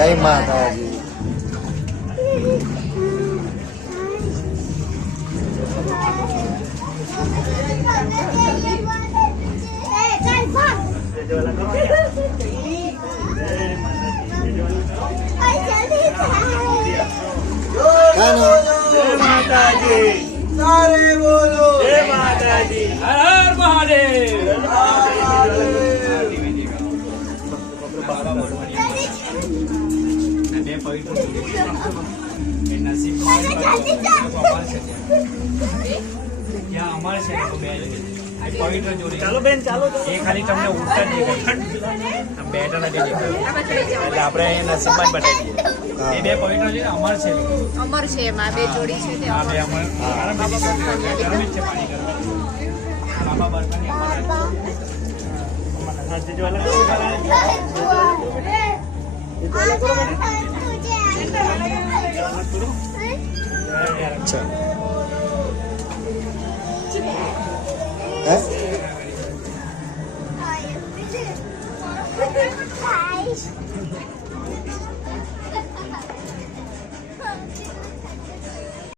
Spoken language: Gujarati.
જય માતાજી. જય માતાજી. સારે બોલો જય માતાજી. હર હર મહાદેવ. ચાલો બેન ચાલો. એ ખાલી તમને ઉઠતા જ દેખાય, બેઠા નથી દેખાય. એટલે આપણે નસીબમાં જ બતાવી દઈએ. એ બે પવિત્ર છે ને અમર છે. અમર છે એમાં બે જોડી છે તે આ બે અમર. અમર ગરમ જ છે પાણી ગરમ. બાબા બરફાની અમર. હાથ જો અલગ અચ્છા